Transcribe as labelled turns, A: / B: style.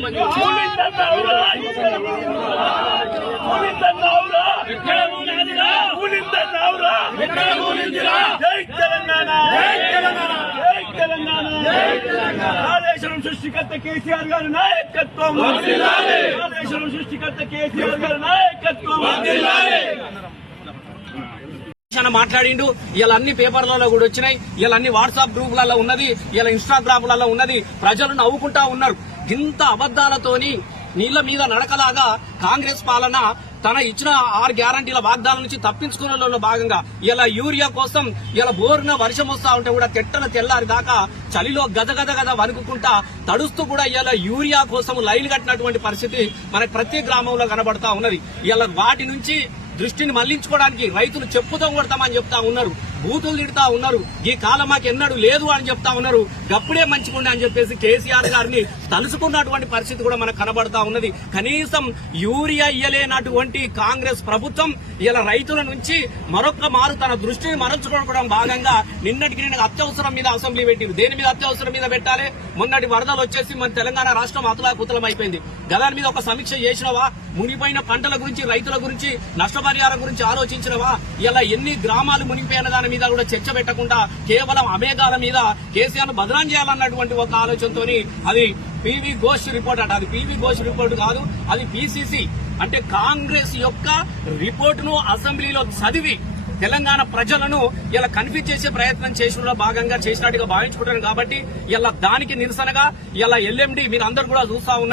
A: కూలిందన్నావురా కూలిందన్నావురా జై తెలంగాణ జై తెలంగాణ జై తెలంగాణ జై తెలంగాణ కాళేశ్వరం సృష్టికర్త కేసీఆర్ గారి నాయకత్వం. సృష్టికర్త కేసీఆర్ గారి నాయకత్వం.
B: మాట్లాడిండు ఇలా అన్ని పేపర్లలో కూడా వచ్చినాయి ఇలా అన్ని వాట్సాప్ గ్రూపులలో ఉన్నది ఇలా ఇన్స్టాగ్రామ్లలో ఉన్నది ప్రజలు నవ్వుకుంటా ఉన్నారు. ఇంత అబద్దాలతోని నీళ్ళ మీద నడకలాగా కాంగ్రెస్ పాలన తన ఇచ్చిన ఆరు గ్యారంటీల వాగ్దాల నుంచి తప్పించుకున్న భాగంగా ఇలా యూరియా కోసం ఇలా బోరున వర్షం వస్తా ఉంటే కూడా తెట్టన తెల్లారి దాకా చలిలో గదగద గద వణుకుకుంటా తడుస్తూ కూడా ఇలా యూరియా కోసం లైన్ కట్టినటువంటి పరిస్థితి మనకు ప్రతి గ్రామంలో కనబడతా ఉన్నది. ఇలా వాటి నుంచి దృష్టిని మళ్ళించుకోవడానికి రైతులు చెప్పుతో కొడతామని చెప్తా ఉన్నారు. బూతులు తిడతా ఉన్నారు. ఈ కాలం మాకు ఎన్నడూ లేదు అని చెప్తా ఉన్నారు. గప్పుడే మంచిగుండే అని చెప్పేసి కేసీఆర్ గారిని తలుసుకున్నటువంటి పరిస్థితి కూడా మనకు కనబడతా ఉన్నది. కనీసం యూరియా ఇయ్యలేనటువంటి కాంగ్రెస్ ప్రభుత్వం ఇలా రైతుల నుంచి మరొక మారు తన దృష్టిని మరల్చుకోవడం భాగంగా నిన్నటికి నిన్న అత్యవసరం మీద అసెంబ్లీ పెట్టింది. దేని మీద అత్యవసరం మీద పెట్టాలి? మొన్నటి వరదలు వచ్చేసి మన తెలంగాణ రాష్ట్రం అతలాకుతలం అయిపోయింది గదాని మీద ఒక సమీక్ష చేసినవా? మునిపోయిన పంటల గురించి రైతుల గురించి నష్టపరిహారం గురించి ఆలోచించినవా ఇలా ఎన్ని గ్రామాలు మునిగిపోయిన దాని మీద కూడా చర్చ పెట్టకుండా కేవలం అమేఘాల మీద కేసీఆర్ భద్రం చేయాలన్నటువంటి ఒక ఆలోచనతోని అది పివి ఘోష్ రిపోర్ట్ అట. అది పివి ఘోష్ రిపోర్ట్ కాదు అది పిసిసి. అంటే కాంగ్రెస్ యొక్క రిపోర్టును అసెంబ్లీలో చదివి తెలంగాణ ప్రజలను ఇలా కన్ఫ్యూజ్ చేసే ప్రయత్నం చేసిన భాగంగా చేసినట్టుగా భావించుకుంటాను కాబట్టి ఇలా దానికి నిరసనగా ఇలా ఎల్ఎండి మీరు అందరు కూడా చూస్తా